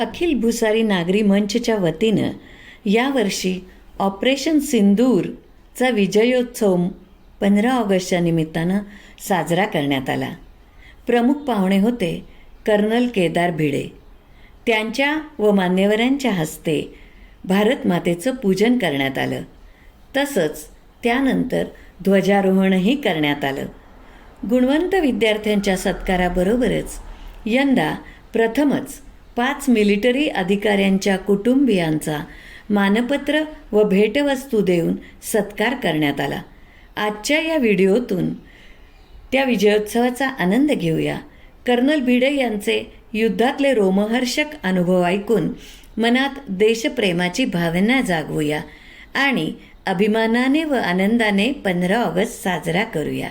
अखिल भुसारी नागरी मंचच्या वतीनं यावर्षी ऑपरेशन सिंदूरचा विजयोत्सव पंधरा ऑगस्टच्या निमित्तानं साजरा करण्यात आला. प्रमुख पाहुणे होते कर्नल केदार भिडे. त्यांच्या व मान्यवरांच्या हस्ते भारतमातेचं पूजन करण्यात आलं. तसंच त्यानंतर ध्वजारोहणही करण्यात आलं. गुणवंत विद्यार्थ्यांच्या सत्काराबरोबरच यंदा प्रथमच पाच मिलिटरी अधिकाऱ्यांच्या कुटुंबियांचा मानपत्र व भेटवस्तू देऊन सत्कार करण्यात आला. आजच्या या व्हिडिओतून त्या विजयोत्सवाचा आनंद घेऊया. कर्नल भिडे यांचे युद्धातले रोमहर्षक अनुभव ऐकून मनात देशप्रेमाची भावना जागवूया आणि अभिमानाने व आनंदाने पंधरा ऑगस्ट साजरा करूया.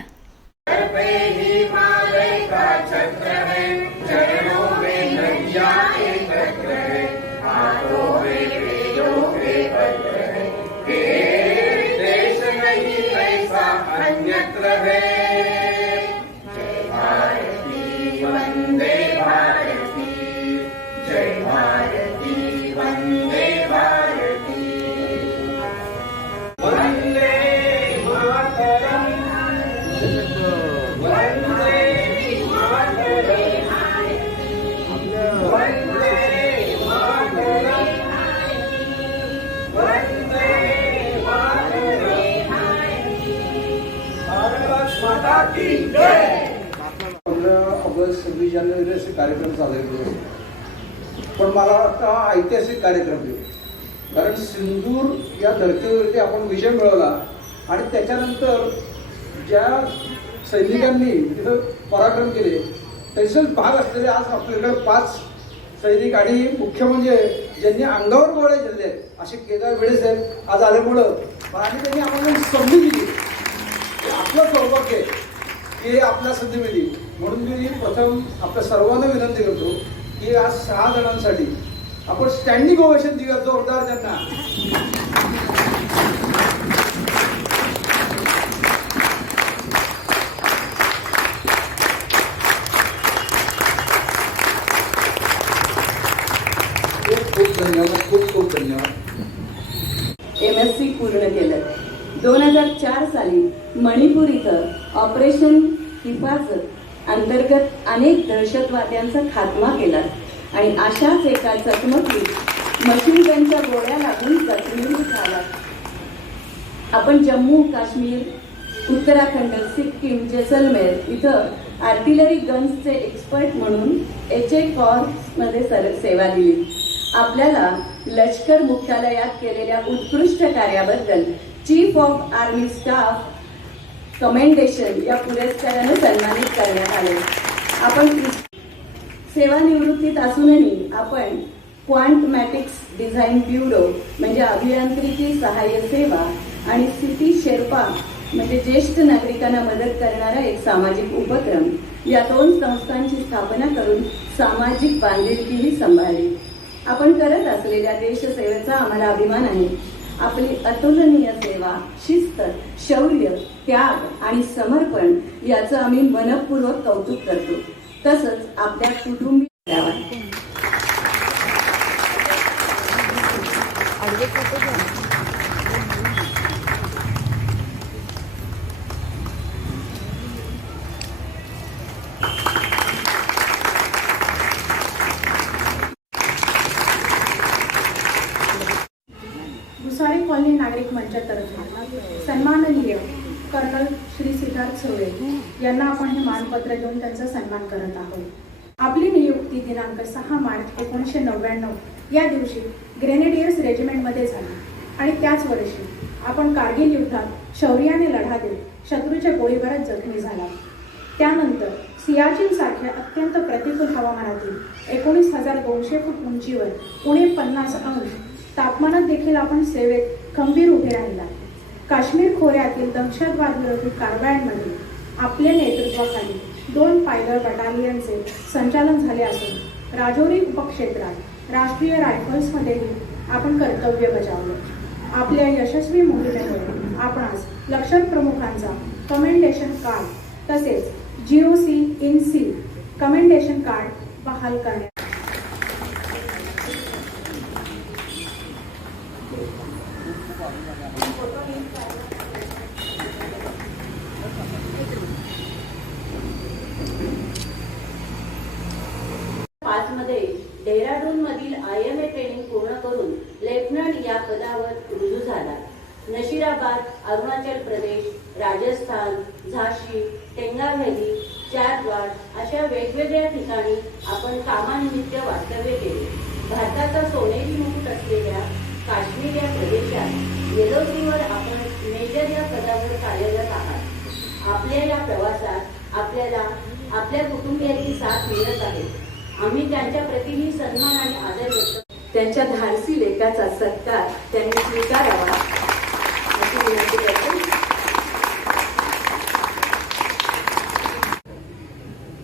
ऑगस्ट सव्वीस जानेवारी असे कार्यक्रम साजरे केले पण मला वाटतं हा ऐतिहासिक कार्यक्रम आहे. कारण सिंदूर या धर्तीवरती आपण विजय मिळवला आणि त्याच्यानंतर ज्या सैनिकांनी तिथं पराक्रम केले त्याचे भाग असलेले आज आपल्याकडे पाच सैनिक आणि मुख्य म्हणजे ज्यांनी अंगावर गोळे झेलले असे केदार वेळेस आहेत आज आल्यामुळं आणि त्यांनी आम्हाला संधी दिली. आपलं सौभाग्य आहे. हे आपल्या संधीमध्ये म्हणून मी प्रथम आपल्या सर्वांना विनंती करतो की आज सहा जणांसाठी आपण स्टँडिंग ओवेशन देऊया जोरदार त्यांना. खूप खूप धन्यवाद खूप खूप धन्यवाद. एम एस सी पूर्ण केलं. दोन हजार चार साली मणिपूर इथं ऑपरेशन हिफाजत अंतर्गत अनेक दहशतवाद्यांचा खात्मा केला आणि अशाच एका चकमकीत मशीन गनच्या गोळ्या लागून जखमी झाला आपण जम्मू काश्मीर उत्तराखंड सिक्कीम जैसलमेर इथं आर्टिलरी गन्सचे एक्सपर्ट म्हणून एच ए कॉर्समध्ये सर सेवा दिली. आपल्याला लष्कर मुख्यालयात केलेल्या उत्कृष्ट कार्याबद्दल chief of army staff commendation या पुरस्काराने सन्मानित करण्यात आले. आपण सेवानिवृत्तीत असूनही आपण क्वांटमॅटिक्स डिझाईन ब्युरो म्हणजे अभियांत्रिकी सहाय्य सेवा आणि सिटी शेर्पा म्हणजे ज्येष्ठ नागरिकांना मदत करणारा एक सामाजिक उपक्रम. या दोन संस्थांची स्थापना करून सामाजिक बांधिलकीही सांभाळली. आपण करत असलेल्या देशसेवेचा आम्हाला अभिमान आहे. आपली अतुलनीय सेवा शिस्त शौर्य त्याग आणि समर्पण याचं आम्ही मनपूर्वक कौतुक करतो. तसंच आपल्या कुटुंबी आपली नियुक्ती दिनांक सहा मार्च एकोणीसशे नव्याण्णव या दिवशी ग्रेनेडियर्स रेजिमेंटमध्ये झाली. आणि त्याच वर्षी आपण कारगिल युद्धात शौर्याने लढा देत शत्रूच्या गोळीबारात जखमी झाला. त्यानंतर सियाचीन सारख्या अत्यंत प्रतिकूल हवामानातील एकोणीस हजार दोनशे फूट उंचीवर उणे पन्नास अंश तापमानात देखील आपण सेवेत खंबीर उभे राहिला. काश्मीर खोऱ्यातील दहशतवाद विरोधी कारवायांमध्ये आपल्या नेतृत्वाखाली दोन पायदळ बटालियनचे संचालन झाले असून राजौरी उपक्षेत्रात राष्ट्रीय रायफल्समध्येही आपण कर्तव्य बजावलं. आपल्या यशस्वी मोहिमेमुळे आपणास लष्कर प्रमुखांचा कमेंडेशन कार्ड तसेच G O C in C commendation card बहाल करण्यात मध्ये डेहराडून मधील आय एम ए ट्रेनिंग पूर्ण करून लेफ्टनंट या पदावर रुजू झाला. नशिराबाद अरुणाचल प्रदेश राजस्थान झाशी टेंगाव्हॅली चारद्वार अशा वेगवेगळ्या ठिकाणी आपण कामानिमित्त वास्तव्य केले. भारताचा सोनेरी मुकुट असलेल्या काश्मीर या प्रदेशात येलोसीवर आपण मेजर या पदावर कार्यरत आहात. आपल्या या प्रवासात आपल्याला आपल्या कुटुंबियांची साथ मिळत आहे. आम्ही त्यांच्या प्रतिही सन्मान आणि आदर व्यक्त त्यांच्या धाडसी लेखाचा सत्कार त्यांनी स्वीकारावा. अशी विनंती करतो.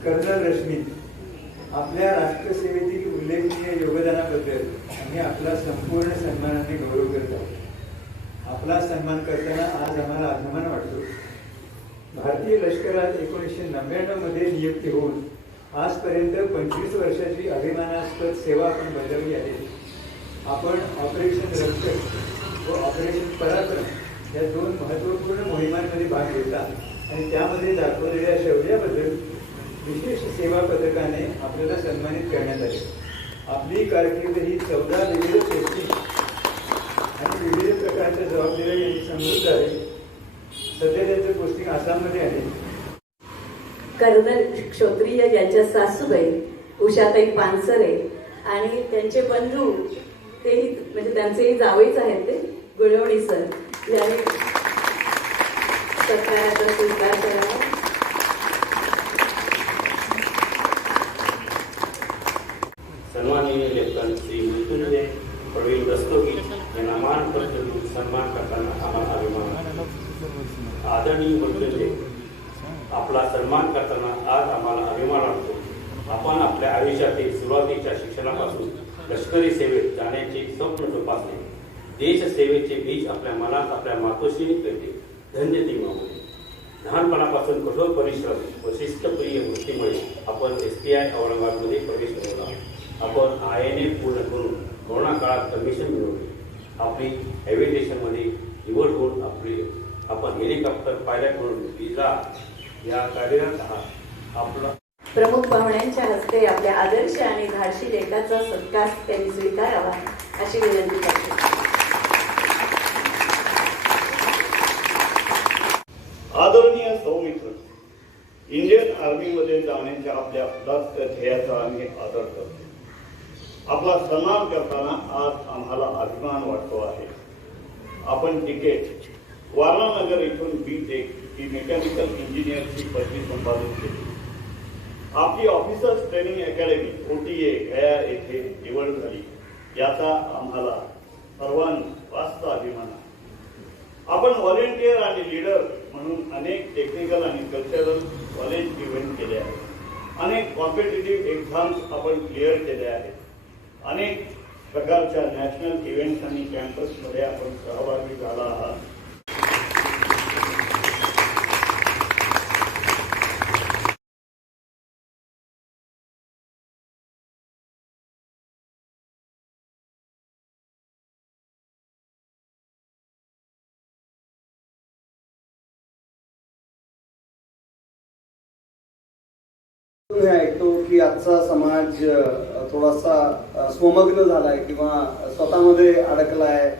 कर्नल रश्मी आपल्या राष्ट्रसेवेतील उल्लेखनीय योगदानाबद्दल आम्ही आपला संपूर्ण सन्मानाने गौरव करत. आहोत आपला सन्मान करताना आज आम्हाला अभिमान वाटतो. भारतीय लष्करात एकोणीसशे नव्याण्णवमध्ये नियुक्ती होऊन आजपर्यंत पंचवीस वर्षाची अभिमानास्पद सेवा आपण बजावली आहे. आपण ऑपरेशन रक्षक व ऑपरेशन पराक्रम या दोन महत्त्वपूर्ण मोहिमांमध्ये भाग घेतला आणि त्यामध्ये दाखवलेल्या शौर्याबद्दल विशेष सेवा पदकाने आपल्याला सन्मानित करण्यात आले. आपली कारकीर्द ही चौदा विविध शैक्षणिक आणि विविध प्रकारच्या जबाबदाऱ्या यांनी समृद्ध आहे. सध्या त्यांचं पोस्टिंग आसाममध्ये आहे कर्नल क्षत्रिय यांच्या सासूबाई उषाताई पानसरे आणि त्यांचे बंधू तेही म्हणजे त्यांचेही जावईच आहेत ते गुळवणी सर. यांनी सत्काराचा स्वीकार करावा सन्माननीय लेफ्टनंट श्री मृत्युंजय प्रवीण रस्तोगी यांना मानपत्र देऊन सन्मान करताना आम्हाला अभिमान वाटतो. आदरणीय मृत्युंजय आपला सन्मान करताना आज आम्हाला अभिमान वाटतो आपण आपल्या आयुष्यातील सुरुवातीच्या शिक्षणापासून लष्करी सेवेत जाण्याचे स्वप्न जोपासले देश सेवेचे बीज आपल्या मनात आपल्या मातोशी धन्य ती मामुळे लहानपणापासून कठोर परिश्रम व शिस्तप्रिय वृत्तीमुळे आपण एस टी आय औरंगाबादमध्ये प्रवेश मिळवला आपण आय एन ए पूर्ण करून कोरोना काळात कमिशन मिळवले. आपली एव्हिएशनमध्ये निवड होऊन आपली आपण हेलिकॉप्टर पायलट म्हणून विजा या कार्यरत आहात. आपला प्रमुख पाहुण्यांच्या हस्ते आपल्या आदर्श आणि धाडशी लेखाचा सत्कार त्यांनी स्वीकारावा अशी विनंती करते. आर्मीमध्ये जाण्याच्या आपल्या उदात्त ध्येयाचा आम्ही आदर करतो. आपला सन्मान करताना आज आम्हाला अभिमान वाटतो आहे. आपण तिकीट वारानगर इथून बी टेक ही मेकॅनिकल इंजिनिअरची पदवी संपादन केली. आपली officers training academy O T A Gaya येथे निवड झाली. याचा आम्हाला सर्वांनी वास्त अभिमान आहे. आपण व्हॉलेंटियर आणि लीडर म्हणून अनेक टेक्निकल आणि कल्चरल कॉलेज इव्हेंट केले आहेत. अनेक कॉम्पिटेटिव्ह एक्झाम्स आपण क्लिअर केले आहेत. अनेक प्रकारच्या नॅशनल इव्हेंट्स आणि कॅम्पसमध्ये आपण सहभागी झाला आहात. मी ऐकतो की आजचा समाज थोडासा स्वमग्न झालाय किंवा स्वतःमध्ये अडकलाय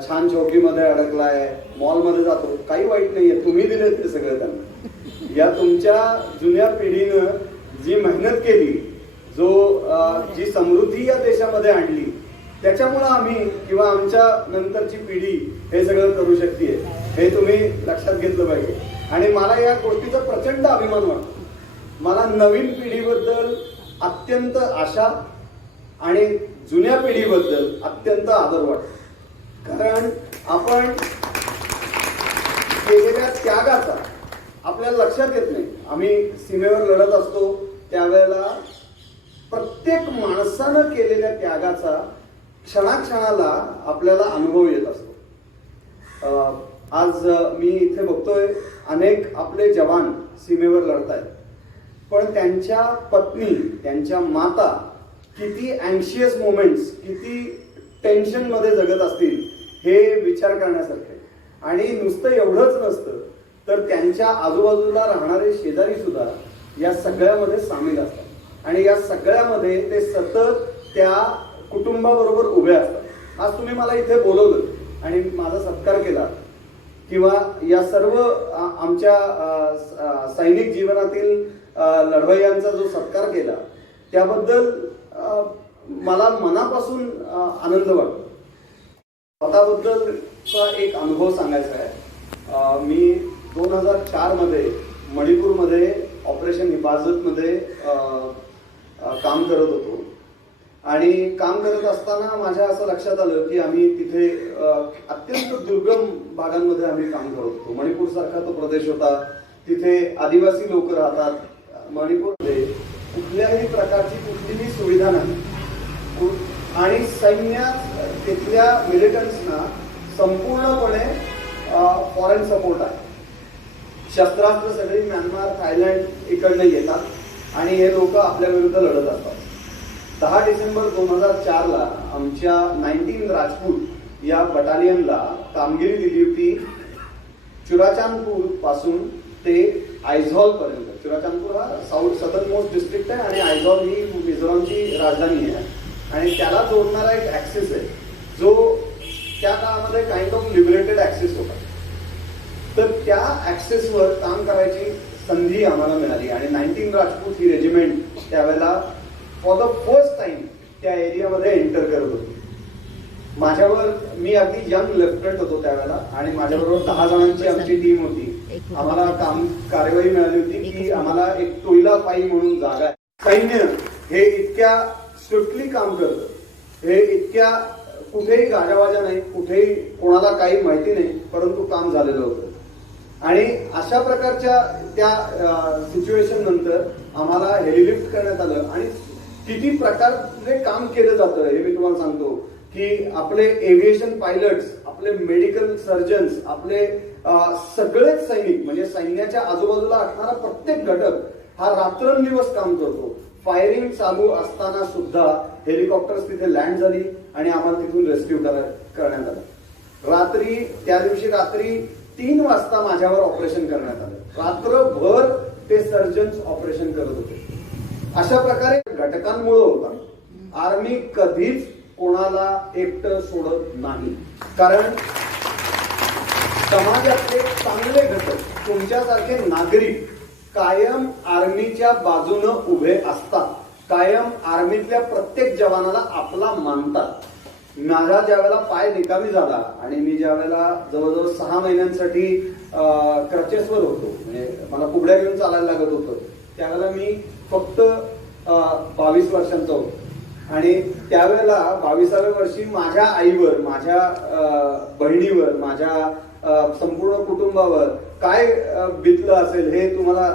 छान चौकीमध्ये अडकलाय मॉलमध्ये जातो. काही वाईट नाहीये. तुम्ही दिले ते सगळं त्यांना. या तुमच्या जुन्या पिढीनं जी मेहनत केली जो जी समृद्धी या देशामध्ये आणली त्याच्यामुळं आम्ही किंवा आमच्या नंतरची पिढी हे सगळं करू शकते हे तुम्ही लक्षात घेतलं पाहिजे. आणि मला या गोष्टीचा प्रचंड अभिमान वाटतो. मला नवीन पिढीबद्दल अत्यंत आशा आणि जुन्या पिढीबद्दल अत्यंत आदर वाटतो. कारण आपण केलेल्या त्यागाचा आपल्याला लक्षात येत नाही. आम्ही सीमेवर लढत असतो त्यावेळेला प्रत्येक माणसानं केलेल्या त्यागाचा क्षणाक्षणाला आपल्याला अनुभव येत असतो. आज मी इथे बघतोय अनेक आपले जवान सीमेवर लढत आहेत पण त्यांच्या पत्नी त्यांच्या माता किती अँशियस मोमेंट्स किती टेन्शनमध्ये जगत असतील हे विचार करण्यासारखे आणि नुसतं एवढंच नसतं तर त्यांच्या आजूबाजूला राहणारे शेजारी सुद्धा या सगळ्यामध्ये सामील असतात. आणि या सगळ्यामध्ये ते सतत त्या कुटुंबाबरोबर उभे असतात. आज तुम्ही मला इथे बोलवलं आणि माझा सत्कार केला किंवा या सर्व आमच्या सैनिक जीवनातील आ, लढवय्यांचा जो सत्कार केला त्याबद्दल मला मनापासून आनंद वाटतो. स्वतःबद्दलचा एक अनुभव सांगायचा आहे. मी दोन हजार चारमध्ये मणिपूरमध्ये ऑपरेशन हिफाजतमध्ये काम करत होतो. आणि काम करत असताना माझ्या असं लक्षात आलं की आम्ही तिथे अत्यंत दुर्गम भागांमध्ये आम्ही काम करत होतो. मणिपूरसारखा तो प्रदेश होता. तिथे आदिवासी लोक राहतात. मणिपूरमध्ये कुठल्याही प्रकारची कुठलीही सुविधा नाही. कु- आणि सैन्य तिथल्या मिलिटंट्सना संपूर्णपणे फॉरेन सपोर्ट आहे. शस्त्रास्त्र सगळी म्यानमार थायलंड इकडनं येतात आणि हे लोक आपल्या विरुद्ध लढत असतात. दहा डिसेंबर दोन हजार चारला आमच्या नाईन्टीन राजपूत या बटालियनला कामगिरी दिली होती. चुराचांदपूरपासून ते आयझॉल पर्यंत. चुराचांदपूर हा साऊथ सदर्न मोस्ट डिस्ट्रिक्ट आहे आणि आयझॉल ही मिझोरामची राजधानी आहे. आणि त्याला जोडणारा एक ऍक्सेस आहे. जो त्या काळामध्ये काइंड ऑफ लिबरेटेड ऍक्सेस होता. तर त्या ऍक्सेसवर काम करायची संधी आम्हाला मिळाली. आणि नाईन्टीन राजपूत ही रेजिमेंट त्यावेळेला फॉर द फर्स्ट टाइम त्या एरियामध्ये एंटर करत होती. माझ्यावर मी अगदी यंग लेफ्टनंट होतो त्यावेळेला. आणि माझ्याबरोबर दहा जणांची आमची टीम होती. आम्हाला काम कार्यवाही मिळाली होती की आम्हाला एक टोयला पाई म्हणून जागा सैन्य हे इतक्या स्विफ्टली काम करतं. हे इतक्या कुठेही गाजावाजा नाही कुठेही कोणाला काही माहिती नाही परंतु काम झालेलं होतं. आणि अशा प्रकारच्या त्या सिच्युएशन नंतर आम्हाला हेलिलिफ्ट करण्यात आलं. आणि किती प्रकारचे काम केलं जातं हे मी तुम्हाला सांगतो की आपले एव्हिएशन पायलट्स आपले मेडिकल सर्जन्स आपले सगळेच सैनिक म्हणजे सैन्याच्या आजूबाजूला असणारा प्रत्येक घटक हा रात्रंदिवस काम करतो. फायरिंग चालू असताना सुद्धा हेलिकॉप्टर्स तिथे लँड झाली आणि आम्हाला तिथून रेस्क्यू करण्यात आलं. रात्री त्या दिवशी रात्री तीन वाजता माझ्यावर ऑपरेशन करण्यात आलं. रात्रभर ते सर्जन्स ऑपरेशन करत होते. अशा प्रकारे घटकांमुळे होता. आर्मी कधीच कोणाला एकटं सोडत नाही. कारण समाजातले चांगले घटक तुमच्यासारखे नागरिक कायम आर्मीच्या बाजूनं उभे असतात. कायम आर्मीतल्या प्रत्येक जवानाला आपला मानतात. माझा ज्यावेळेला पाय निकामी झाला आणि मी ज्यावेळेला जवळजवळ सहा महिन्यांसाठी क्रचेसवर होतो म्हणजे मला कुबड्या घेऊन चालायला लागत होतं त्यावेळेला मी फक्त बावीस वर्षांचा होतो. आणि त्यावेळेला बावीसाव्या वर्षी माझ्या आईवर माझ्या बहिणीवर माझ्या संपूर्ण कुटुंबावर काय बितलं असेल हे तुम्हाला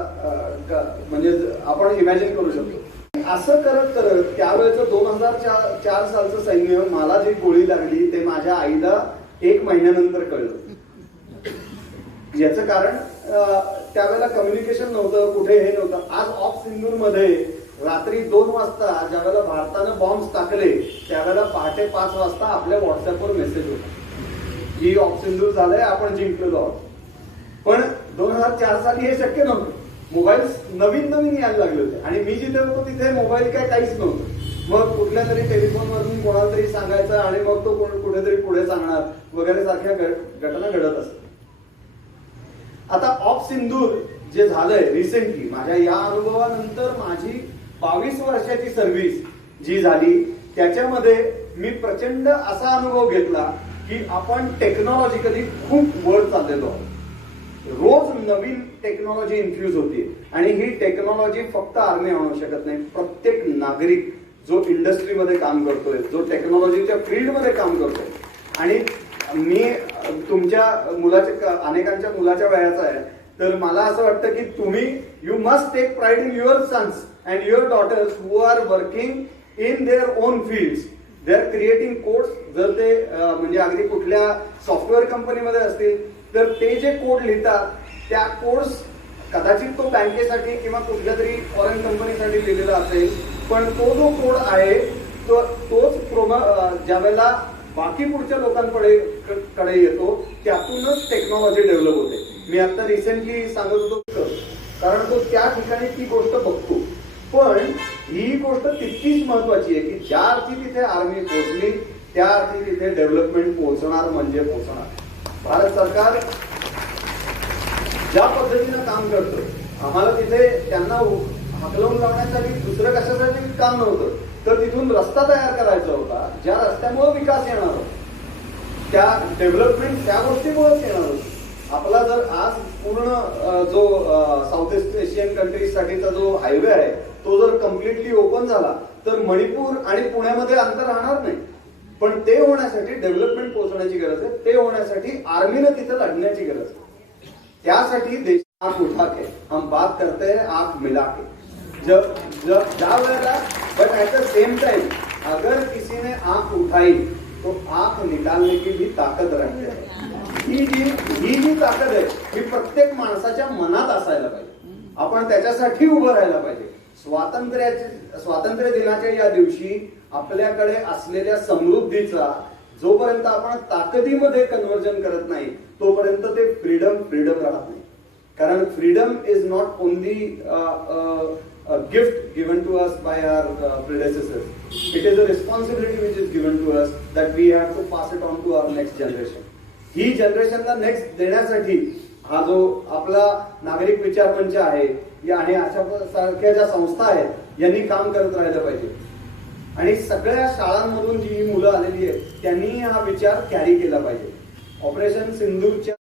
म्हणजे आपण इमॅजिन करू शकतो. असं करत करत त्यावेळेचं दोन हजार चार चार सालचं सैन्य मला जी गोळी लागली ते माझ्या आईला एक महिन्यानंतर कळलं. याचं कारण त्यावेळेला कम्युनिकेशन नव्हतं कुठे हे नव्हतं. आज ऑफ सिंदूरमध्ये रात्री दोन वाजता ज्यावेळेला भारतानं बॉम्ब टाकले त्यावेळेला पहाटे पाच वाजता आपल्या व्हॉट्सअपवर मेसेज होता. ही ऑफ सिंदूर झालंय आपण जिंकलेलो आहोत पण दोन हजार चार साली हे शक्य नव्हतं. मोबाईल नवीन नवीन यायला लागले होते. आणि मी जिथे होतो तिथे मोबाईल काय काहीच नव्हतं. मग कुठल्या तरी टेलिफोनवरून कोणाला तरी सांगायचं आणि मग तो कोण कुठेतरी पुढे सांगणार वगैरे सारख्या घटना घडत असतात. आता ऑफ सिंदूर जे झालंय रिसेंटली माझ्या या अनुभवानंतर माझी बावीस वर्षाची सर्व्हिस जी झाली त्याच्यामध्ये मी प्रचंड असा अनुभव घेतला की आपण टेक्नॉलॉजिकली खूप वर चाललेलो आहोत. रोज नवीन टेक्नॉलॉजी इन्फ्यूज होती आणि ही टेक्नॉलॉजी फक्त आर्मी आणू शकत नाही. प्रत्येक नागरिक जो इंडस्ट्रीमध्ये काम करतोय जो टेक्नॉलॉजीच्या फील्डमध्ये काम करतोय. आणि मी तुमच्या मुलाच्या अनेकांच्या मुलाच्या वयाचा आहे. तर मला असं वाटतं की तुम्ही you must take pride in your sons and your daughters who are working in their own field they are creating codes जर ते म्हणजे अगदी कुठल्या सॉफ्टवेअर कंपनीमध्ये असतील तर ते जे कोड लिहितात त्या कोड्स कदाचित तो बँकेसाठी किंवा कुठल्या तरी फॉरेन कंपनीसाठी लिहिलेला असेल पण तो जो कोड आहे तो तोच प्रोम ज्या वेळेला बाकी पुढच्या लोकांकडे कडे येतो त्यातूनच टेक्नॉलॉजी डेव्हलप होते. मी आता रिसेंटली सांगत होतो कारण तो त्या ठिकाणी ती गोष्ट बघतो. पण ही गोष्ट तितकीच महत्वाची आहे की ज्या अर्थी तिथे आर्मी पोहोचली त्या अर्थी तिथे डेव्हलपमेंट पोहोचणार म्हणजे पोहोचणार. भारत सरकार ज्या पद्धतीनं काम करतं आम्हाला तिथे त्यांना हकलवून लावण्यासाठी दुसरं कशासाठी काम नव्हतं तर तिथून रस्ता तयार करायचा होता ज्या रस्त्यामुळे विकास येणार होता. त्या डेव्हलपमेंट त्या गोष्टीमुळेच येणार होती. आपला जर आज पूर्ण जो साऊथ ईस्ट एशियन कंट्रीज साठीचा जो हायवे आहे तो जर कम्प्लिटली ओपन झाला तर मणिपूर आणि पुण्यामध्ये अंतर राहणार नाही. पण ते होण्यासाठी डेव्हलपमेंट पोहोचण्याची गरज आहे. ते होण्यासाठी आर्मीनं तिथं लढण्याची गरज आहे. त्यासाठी देश आंख उठा के हम बात करते हैं आंख मिला के जब जब जा वेळेला but at the same time अगर किसी ने आंख उठाई तो आंख निकालने की भी ताकद राहते आहे ही जी ही जी ताकद आहे ही प्रत्येक माणसाच्या मनात असायला पाहिजे. आपण त्याच्यासाठी उभं राहायला पाहिजे. स्वातंत्र्याचे स्वातंत्र्य दिनाच्या या दिवशी आपल्याकडे असलेल्या समृद्धीचा जोपर्यंत आपण ताकदीमध्ये कन्व्हर्जन करत नाही तोपर्यंत ते फ्रीडम फ्रीडम राहत नाही. कारण freedom is not only gift given to us by our predecessor it is a responsibility which is given to us that we have to pass it on to our next generation ही जनरेशनला next देण्यासाठी हा जो आपला नागरिक विचार मंच आहे या आणि अशा सारख्या ज्या संस्था आहेत यांनी काम करत राहिलं पाहिजे. आणि सगळ्या शाळांमधून जी ही मुलं आलेली आहेत त्यांनी हा विचार कॅरी केला पाहिजे. ऑपरेशन सिंधूरच्या